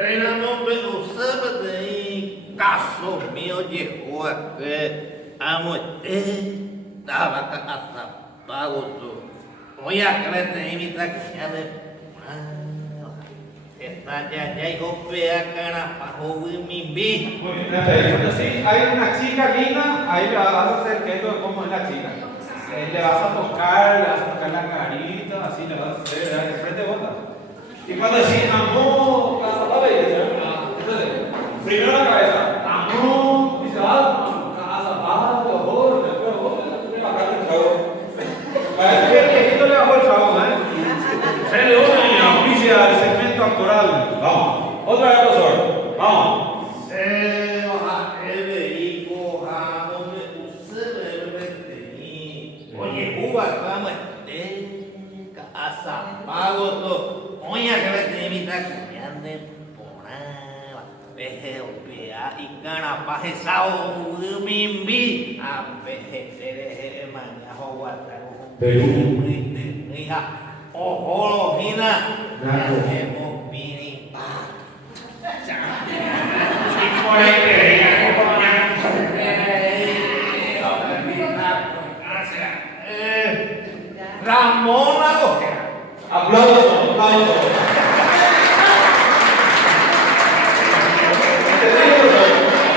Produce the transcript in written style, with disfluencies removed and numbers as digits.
Pero no me usaba de caso mío llegó a que amo estaba pago tú. Voy a creer de imitar que ya de está ya golpea cara bajo mi vida. Bueno, sí, hay una chica linda, ahí le vas a hacer que esto es como es la chica. Le vas a tocar la carita, así le vas a hacer, de frente bota. Y cuando decís amor, casa la belleza, entonces, primero la cabeza, amor, dice, casa, ojo, después vos, le bajas el chavo. Parece que el viejito le bajó el chavo, Se le dio una auspicia al segmento actoral. Vamos, otra vez, profesor, vamos. Oye, Cuba, vamos, pago todo. Oye, que me te invita que me ande por ahí, peje, opea, y gana, paje, sao, mimbi, a peje, peje, mañajo, guatago, Perú. hija, ojo, mira, Naco. hacemos mini, pa, Ramón Agojera. Aplausos, aplausos.